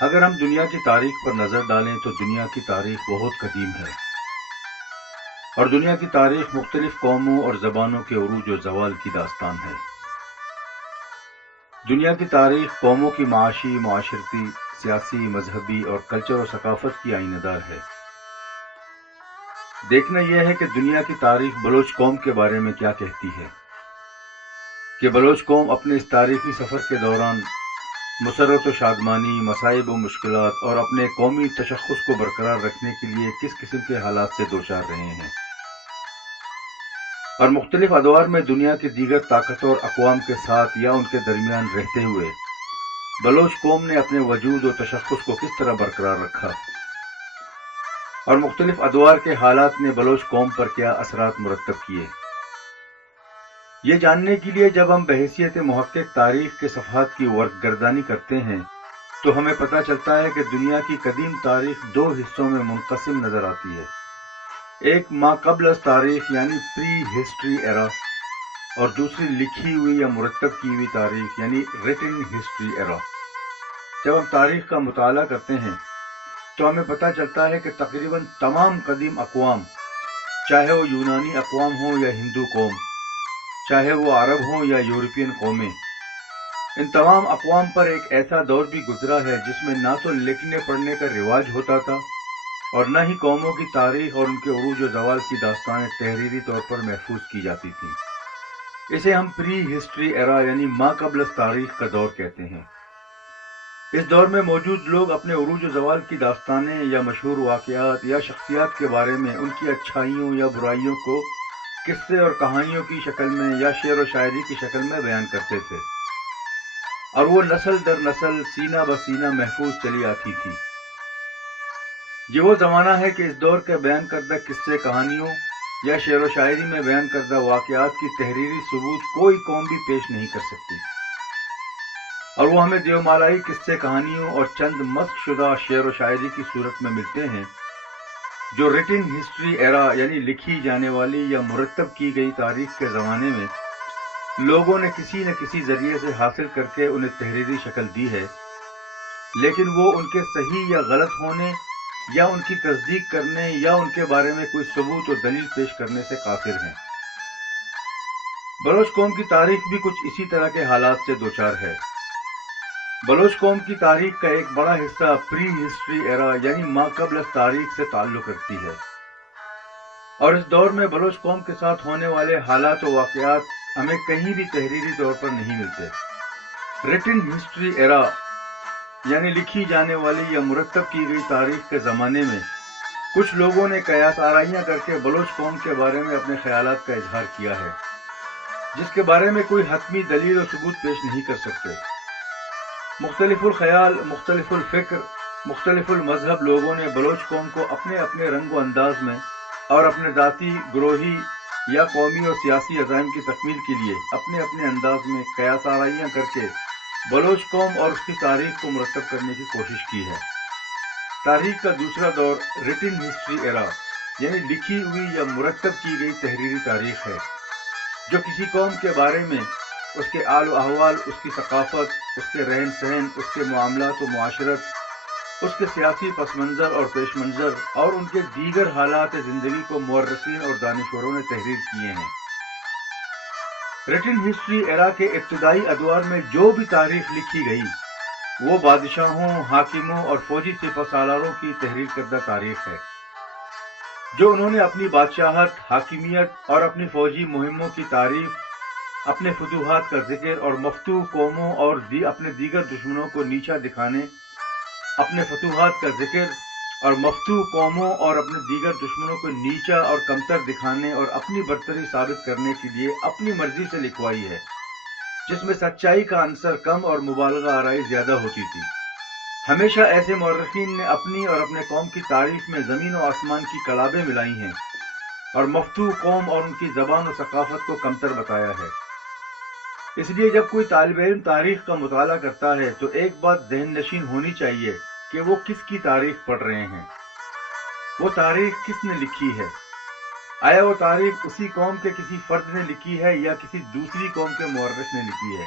اگر ہم دنیا کی تاریخ پر نظر ڈالیں تو دنیا کی تاریخ بہت قدیم ہے اور دنیا کی تاریخ مختلف قوموں اور زبانوں کے عروج و زوال کی داستان ہے۔ دنیا کی تاریخ قوموں کی معاشی، معاشرتی، سیاسی، مذہبی اور کلچر و ثقافت کی آئینہ دار ہے۔ دیکھنا یہ ہے کہ دنیا کی تاریخ بلوچ قوم کے بارے میں کیا کہتی ہے کہ بلوچ قوم اپنے اس تاریخی سفر کے دوران مسرت و شادمانی، مصائب و مشکلات اور اپنے قومی تشخص کو برقرار رکھنے کے لیے کس قسم کے حالات سے دوچار رہے ہیں، اور مختلف ادوار میں دنیا کے دیگر طاقتور اقوام کے ساتھ یا ان کے درمیان رہتے ہوئے بلوچ قوم نے اپنے وجود و تشخص کو کس طرح برقرار رکھا، اور مختلف ادوار کے حالات نے بلوچ قوم پر کیا اثرات مرتب کیے۔ یہ جاننے کے لیے جب ہم بحیثیت محقق تاریخ کے صفحات کی ورق گردانی کرتے ہیں تو ہمیں پتہ چلتا ہے کہ دنیا کی قدیم تاریخ دو حصوں میں منقسم نظر آتی ہے، ایک ما قبل از تاریخ یعنی پری ہسٹری ایرا، اور دوسری لکھی ہوئی یا مرتب کی ہوئی تاریخ یعنی ریٹن ہسٹری ایرا۔ جب ہم تاریخ کا مطالعہ کرتے ہیں تو ہمیں پتہ چلتا ہے کہ تقریباً تمام قدیم اقوام، چاہے وہ یونانی اقوام ہوں یا ہندو قوم، چاہے وہ عرب ہوں یا یورپین قومیں، ان تمام اقوام پر ایک ایسا دور بھی گزرا ہے جس میں نہ تو لکھنے پڑھنے کا رواج ہوتا تھا اور نہ ہی قوموں کی تاریخ اور ان کے عروج و زوال کی داستانیں تحریری طور پر محفوظ کی جاتی تھیں۔ اسے ہم پری ہسٹری ایرا یعنی ما قبل از تاریخ کا دور کہتے ہیں۔ اس دور میں موجود لوگ اپنے عروج و زوال کی داستانیں یا مشہور واقعات یا شخصیات کے بارے میں ان کی اچھائیوں یا برائیوں کو قصے اور کہانیوں کی شکل میں یا شعر و شاعری کی شکل میں بیان کرتے تھے، اور وہ نسل در نسل سینہ بہ سینہ محفوظ چلی آتی تھی۔ یہ وہ زمانہ ہے کہ اس دور کے بیان کردہ قصے کہانیوں یا شعر و شاعری میں بیان کردہ واقعات کی تحریری ثبوت کوئی قوم بھی پیش نہیں کر سکتی، اور وہ ہمیں دیومالائی قصے کہانیوں اور چند مسخ شدہ شعر و شاعری کی صورت میں ملتے ہیں جو ریٹن ہسٹری ایرا یعنی لکھی جانے والی یا مرتب کی گئی تاریخ کے زمانے میں لوگوں نے کسی نہ کسی ذریعے سے حاصل کر کے انہیں تحریری شکل دی ہے، لیکن وہ ان کے صحیح یا غلط ہونے یا ان کی تصدیق کرنے یا ان کے بارے میں کوئی ثبوت اور دلیل پیش کرنے سے قاصر ہیں۔ بلوچ قوم کی تاریخ بھی کچھ اسی طرح کے حالات سے دوچار ہے۔ بلوچ قوم کی تاریخ کا ایک بڑا حصہ پری ہسٹری ایرا یعنی ما قبل از تاریخ سے تعلق رکھتی ہے، اور اس دور میں بلوچ قوم کے ساتھ ہونے والے حالات و واقعات ہمیں کہیں بھی تحریری طور پر نہیں ملتے۔ ریٹن ہسٹری ایرا یعنی لکھی جانے والی یا مرتب کی گئی تاریخ کے زمانے میں کچھ لوگوں نے قیاس آرائیاں کر کے بلوچ قوم کے بارے میں اپنے خیالات کا اظہار کیا ہے، جس کے بارے میں کوئی حتمی دلیل و ثبوت پیش نہیں کر سکتے۔ مختلف الخیال، مختلف الفکر، مختلف المذہب لوگوں نے بلوچ قوم کو اپنے اپنے رنگ و انداز میں اور اپنے ذاتی، گروہی یا قومی اور سیاسی عزائم کی تکمیل کے لیے اپنے اپنے انداز میں قیاس آرائیاں کر کے بلوچ قوم اور اس کی تاریخ کو مرتب کرنے کی کوشش کی ہے۔ تاریخ کا دوسرا دور ریٹن ہسٹری ایرا یعنی لکھی ہوئی یا مرتب کی گئی تحریری تاریخ ہے، جو کسی قوم کے بارے میں اس کے آل و احوال، اس کی ثقافت، اس کے رہن سہن، اس کے معاملات و معاشرت، اس کے سیاسی پس منظر اور پیش منظر اور ان کے دیگر حالات زندگی کو مورخین اور دانشوروں نے تحریر کیے ہیں۔ ریٹن ہسٹری ایرا کے ابتدائی ادوار میں جو بھی تاریخ لکھی گئی وہ بادشاہوں، حاکموں اور فوجی سپہ سالاروں کی تحریر کردہ تاریخ ہے، جو انہوں نے اپنی بادشاہت، حاکمیت اور اپنی فوجی مہموں کی تعریف، اپنے فتوحات کا ذکر اور مفتوح قوموں اور اپنے دیگر دشمنوں کو نیچا دکھانے، اپنے فتوحات کا ذکر اور مفتوح قوموں اور اپنے دیگر دشمنوں کو نیچا اور کمتر دکھانے اور اپنی برتری ثابت کرنے کے لیے اپنی مرضی سے لکھوائی ہے، جس میں سچائی کا عنصر کم اور مبالغہ آرائی زیادہ ہوتی تھی۔ ہمیشہ ایسے مورخین نے اپنی اور اپنے قوم کی تاریخ میں زمین و آسمان کی کلابیں ملائی ہیں اور مفتوح قوم اور ان کی زبان و ثقافت کو کمتر بتایا ہے۔ اس لیے جب کوئی طالب علم تاریخ کا مطالعہ کرتا ہے تو ایک بات ذہن نشین ہونی چاہیے کہ وہ کس کی تاریخ پڑھ رہے ہیں، وہ تاریخ کس نے لکھی ہے۔ آیا وہ تاریخ اسی قوم کے کسی فرد نے لکھی ہے یا کسی دوسری قوم کے مورخ نے لکھی ہے؟